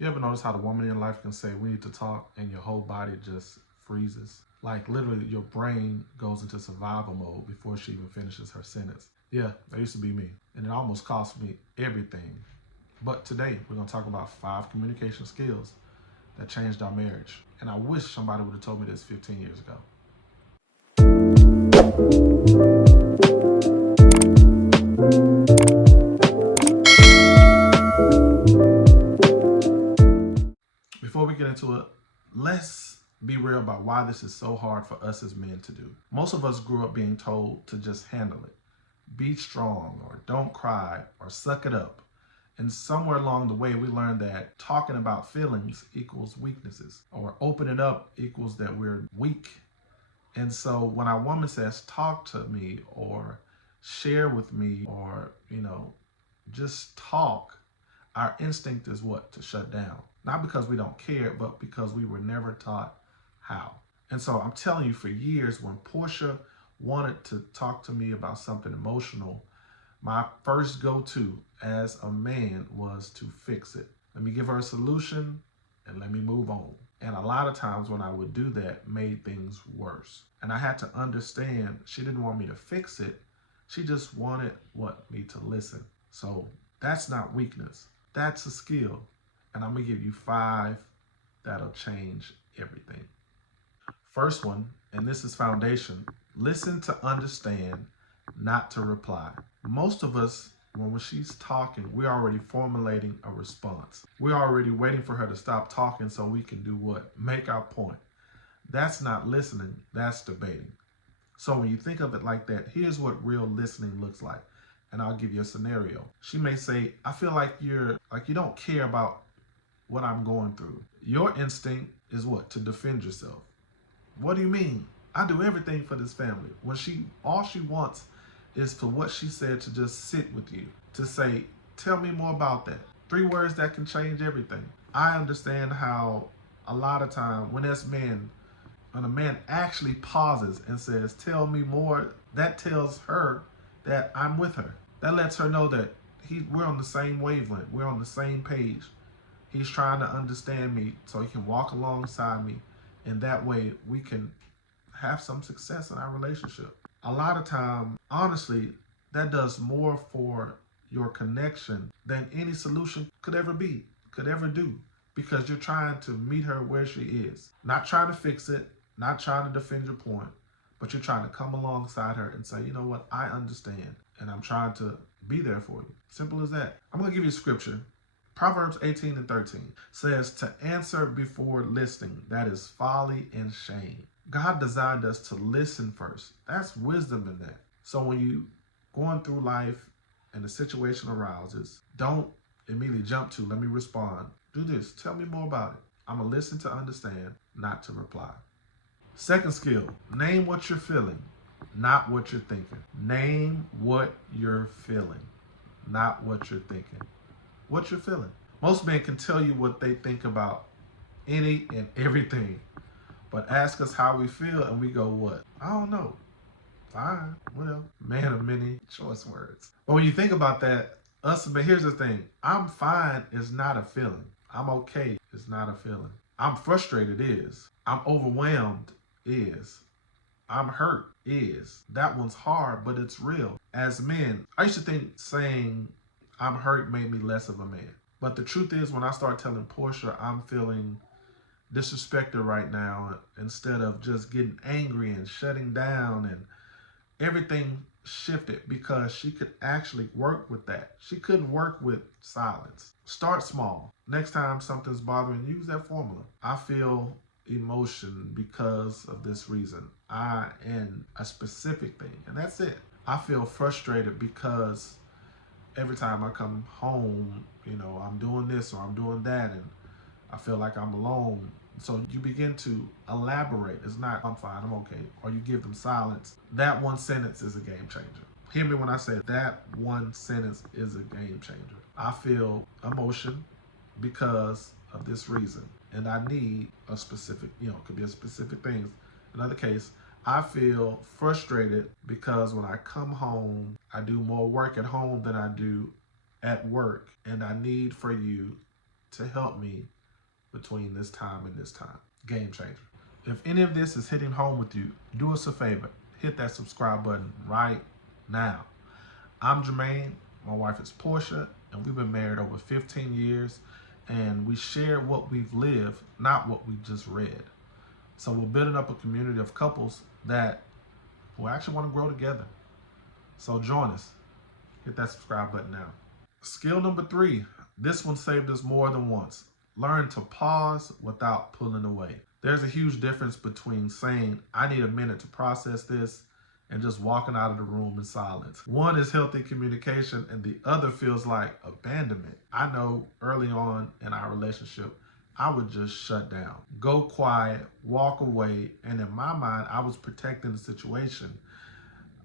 You ever notice how the woman in your life can say, we need to talk, and your whole body just freezes? Like literally your brain goes into survival mode before she even finishes her sentence. Yeah, that used to be me. And it almost cost me everything. But today we're gonna talk about 5 communication skills that changed our marriage. And I wish somebody would have told me this 15 years ago. Before we get into it, let's be real about why this is so hard for us as men to do. Most of us grew up being told to just handle it. Be strong, or don't cry, or suck it up. And somewhere along the way, we learned that talking about feelings equals weaknesses, or opening up equals that we're weak. And so when our woman says, talk to me, or share with me, or, just talk, our instinct is what? To shut down. Not because we don't care, but because we were never taught how. And so I'm telling you, for years, when Portia wanted to talk to me about something emotional, my first go-to as a man was to fix it. Let me give her a solution and let me move on. And a lot of times when I would do that, made things worse. And I had to understand she didn't want me to fix it. She just wanted me to listen. So that's not weakness. That's a skill. And I'm gonna give you 5 that'll change everything. First one, and this is foundation, listen to understand, not to reply. Most of us, when she's talking, we're already formulating a response. We're already waiting for her to stop talking so we can do what? Make our point. That's not listening, that's debating. So when you think of it like that, here's what real listening looks like. And I'll give you a scenario. She may say, I feel like you don't care about what I'm going through. Your instinct is what? To defend yourself. What do you mean? I do everything for this family. When all she wants is for what she said to just sit with you, to say, tell me more about that. 3 words that can change everything. I understand how a lot of time when a man actually pauses and says, tell me more, that tells her that I'm with her. That lets her know that we're on the same wavelength. We're on the same page. He's trying to understand me so he can walk alongside me. And that way we can have some success in our relationship. A lot of time, honestly, that does more for your connection than any solution could ever do. Because you're trying to meet her where she is. Not trying to fix it, not trying to defend your point, but you're trying to come alongside her and say, you know what, I understand, and I'm trying to be there for you. Simple as that. I'm going to give you a scripture. Proverbs 18:13 says, to answer before listening, that is folly and shame. God designed us to listen first. That's wisdom in that. So when you going through life and the situation arises, don't immediately jump to, let me respond. Do this. Tell me more about it. I'm going to listen to understand, not to reply. Second skill, name what you're feeling, not what you're thinking. Name what you're feeling, not what you're thinking. What you're feeling. Most men can tell you what they think about any and everything, but ask us how we feel and we go, what? I don't know. Fine, whatever. Man of many choice words. But when you think about that, but here's the thing. I'm fine is not a feeling. I'm okay is not a feeling. I'm frustrated is. I'm overwhelmed is. I'm hurt is. That one's hard, but it's real. As men, I used to think saying I'm hurt made me less of a man. But the truth is, when I start telling Portia I'm feeling disrespected right now, instead of just getting angry and shutting down, and everything shifted because she could actually work with that. She couldn't work with silence. Start small. Next time something's bothering you, use that formula. I feel emotion because of this reason. And a specific thing, and that's it. I feel frustrated because every time I come home, I'm doing this or I'm doing that, and I feel like I'm alone. So you begin to elaborate. It's not, I'm fine, I'm okay. Or you give them silence. That one sentence is a game changer. Hear me when I say that one sentence is a game changer. I feel emotion because of this reason. And I need a specific, it could be a specific thing. Another case, I feel frustrated because when I come home, I do more work at home than I do at work. And I need for you to help me between this time and this time. Game changer. If any of this is hitting home with you, do us a favor. Hit that subscribe button right now. I'm Jermaine. My wife is Portia, and we've been married over 15 years, and we share what we've lived, not what we just read. So we're building up a community of couples that will actually want to grow together. So join us. Hit that subscribe button now. Skill number 3. This one saved us more than once. Learn to pause without pulling away. There's a huge difference between saying, I need a minute to process this, and just walking out of the room in silence. One is healthy communication, and the other feels like abandonment. I know early on in our relationship, I would just shut down, go quiet, walk away, and in my mind, I was protecting the situation.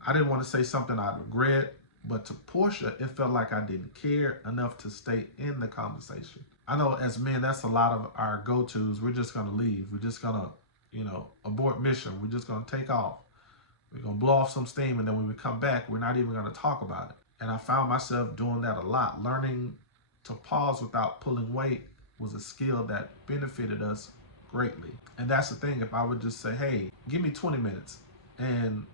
I didn't want to say something I regret, but to Portia, it felt like I didn't care enough to stay in the conversation. I know as men, that's a lot of our go-tos. We're just gonna leave. We're just gonna, abort mission. We're just gonna take off. We're gonna blow off some steam, and then when we come back, we're not even gonna talk about it. And I found myself doing that a lot. Learning to pause without pulling weight was a skill that benefited us greatly. And that's the thing, if I would just say, hey, give me 20 minutes and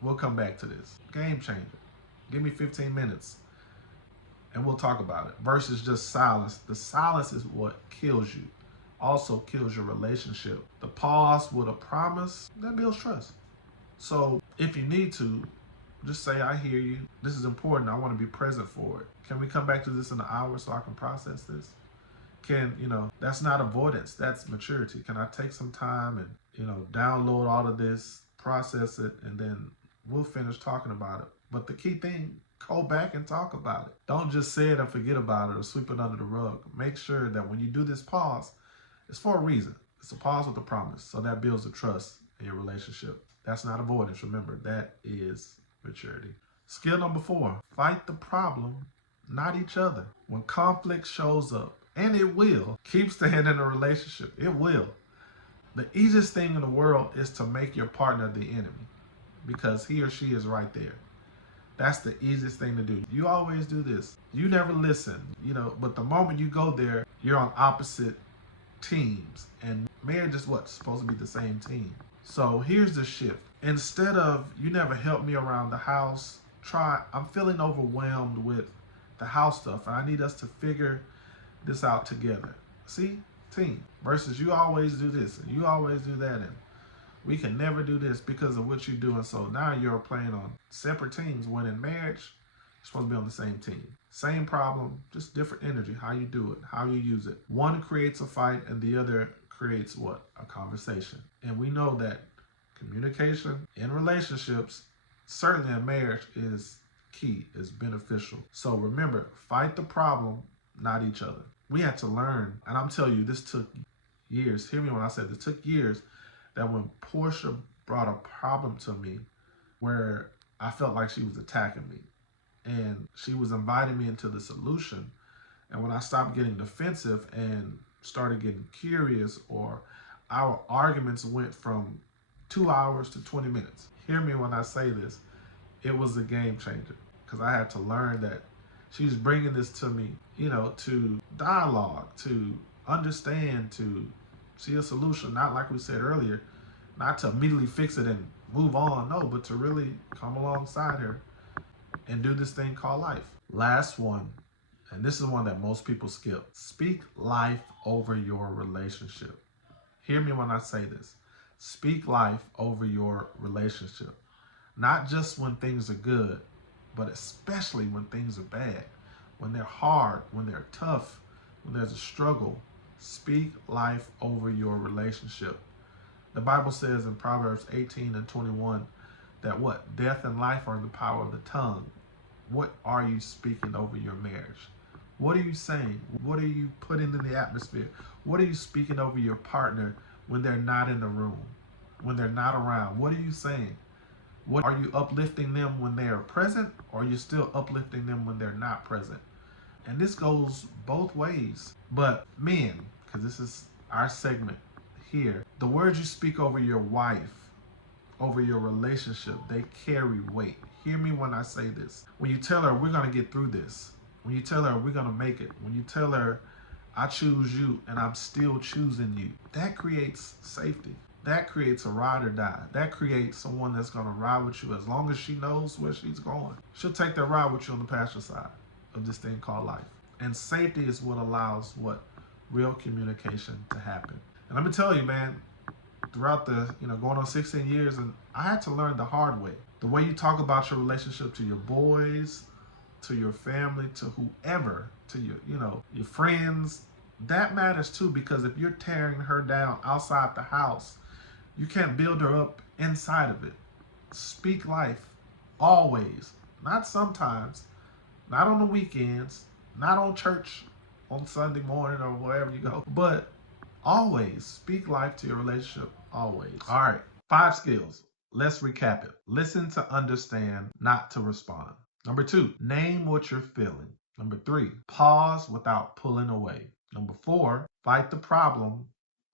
we'll come back to this. Game changer. Give me 15 minutes and we'll talk about it. Versus just silence. The silence is what kills you. Also kills your relationship. The pause with a promise, that builds trust. So if you need to, just say, I hear you. This is important. I want to be present for it. Can we come back to this in an hour so I can process this? That's not avoidance. That's maturity. Can I take some time and, download all of this, process it, and then we'll finish talking about it. But the key thing, go back and talk about it. Don't just say it and forget about it or sweep it under the rug. Make sure that when you do this pause, it's for a reason. It's a pause with a promise. So that builds the trust in your relationship. That's not avoidance. Remember, that is maturity. Skill number 4, fight the problem, not each other. When conflict shows up, and it will, keep staying in a relationship. It will. The easiest thing in the world is to make your partner the enemy because he or she is right there. That's the easiest thing to do. You always do this. You never listen, but the moment you go there, you're on opposite teams. And marriage is supposed to be the same team. So here's the shift. Instead of, you never help me around the house, I'm feeling overwhelmed with the house stuff. And I need us to figure this out together. See? Team. Versus you always do this and you always do that. And we can never do this because of what you do. And so now you're playing on separate teams when in marriage, you're supposed to be on the same team. Same problem, just different energy. How you do it, how you use it. One creates a fight and the other creates what? A conversation. And we know that communication in relationships, certainly in marriage, is key, is beneficial. So remember, fight the problem, not each other. We had to learn, and I'm telling you, this took years. Hear me when I said this took years, that when Portia brought a problem to me where I felt like she was attacking me and she was inviting me into the solution. And when I stopped getting defensive and started getting curious, or our arguments went from 2 hours to 20 minutes. Hear me when I say this, it was a game changer because I had to learn that she's bringing this to me, to dialogue, to understand, to see a solution, not like we said earlier, not to immediately fix it and move on, no, but to really come alongside her and do this thing called life. Last one, and this is one that most people skip. Speak life over your relationship. Hear me when I say this. Speak life over your relationship. Not just when things are good, but especially when things are bad. When they're hard, when they're tough, when there's a struggle. Speak life over your relationship. The Bible says in Proverbs 18:21 that what? Death and life are in the power of the tongue. What are you speaking over your marriage? What are you saying? What are you putting in the atmosphere? What are you speaking over your partner when they're not in the room, when they're not around? What are you saying? What are you uplifting them when they are present, or are you still uplifting them when they're not present? And this goes both ways. But men, because this is our segment here, the words you speak over your wife, over your relationship, they carry weight. Hear me when I say this. When you tell her, we're going to get through this. When you tell her, we're going to make it. When you tell her, I choose you and I'm still choosing you. That creates safety. That creates a ride or die. That creates someone that's going to ride with you as long as she knows where she's going. She'll take that ride with you on the passenger side of this thing called life. And safety is what allows what? Real communication to happen. And let me tell you, man, throughout the, going on 16 years, and I had to learn the hard way. The way you talk about your relationship to your boys, to your family, to whoever, to your, your friends, that matters too, because if you're tearing her down outside the house, you can't build her up inside of it. Speak life always, not sometimes, not on the weekends, not on church on Sunday morning or wherever you go, but always speak life to your relationship. Always. All right. 5 skills. Let's recap it. Listen to understand, not to respond. Number 2, name what you're feeling. Number 3, pause without pulling away. Number 4, fight the problem,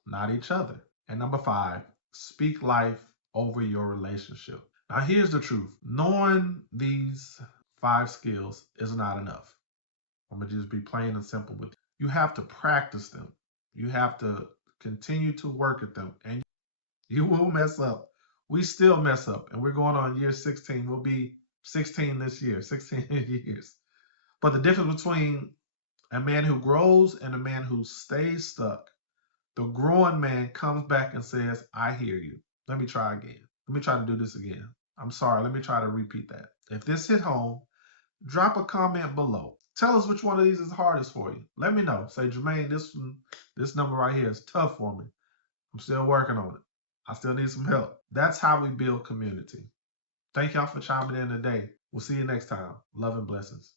not each other. And number 5, speak life over your relationship. Now, here's the truth. Knowing these 5 skills is not enough. I'm going to just be plain and simple with you. You have to practice them. You have to continue to work at them. And you will mess up. We still mess up. And we're going on year 16. We'll be 16 this year, 16 years. But the difference between a man who grows and a man who stays stuck, the growing man comes back and says, I hear you. Let me try again. Let me try to do this again. I'm sorry. Let me try to repeat that. If this hit home, drop a comment below. Tell us which one of these is hardest for you. Let me know. Say, Jermaine, this number right here is tough for me. I'm still working on it. I still need some help. That's how we build community. Thank y'all for chiming in today. We'll see you next time. Love and blessings.